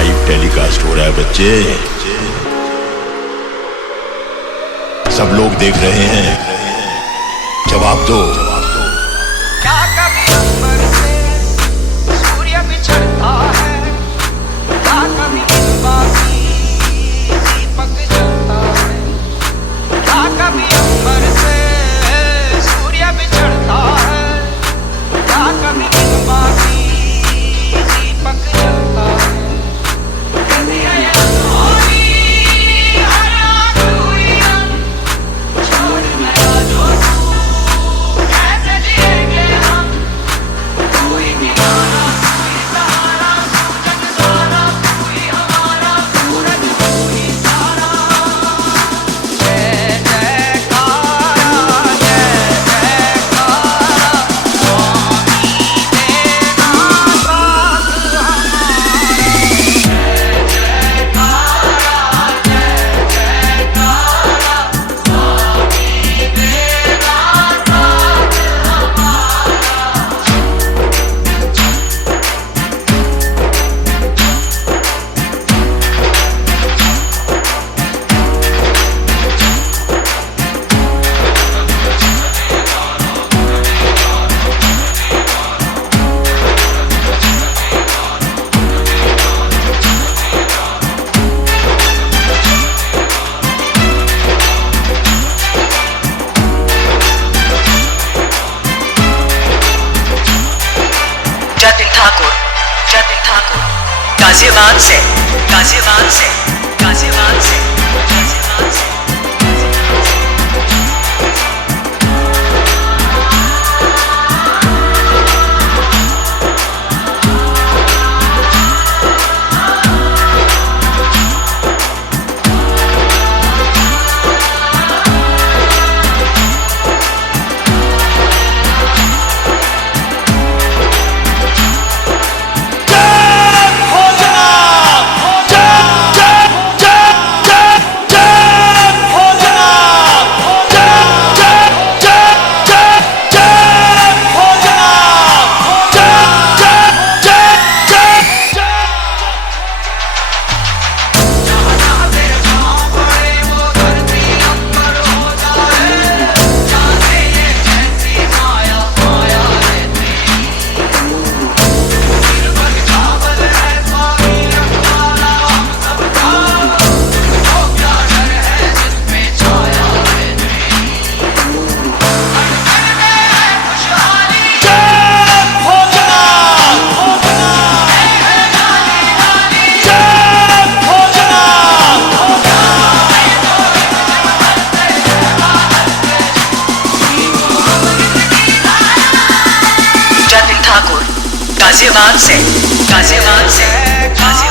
Live telecast हो रहा है बच्चे, सब लोग देख रहे हैं, जवाब दो। क्या कभी अंबर से सूर्य बिछड़ता है, क्या कभी बाकी दीपक जलता है, क्या कभी अंबर से सूर्य बिछड़ता है, क्या कभी बाकी दीपक जलता है। गाजियाबाद से गाजियाबाद से गाजियाबाद से गाजियाबाद से गाजियाबाद से गाजियाबाद से गाजियाबाद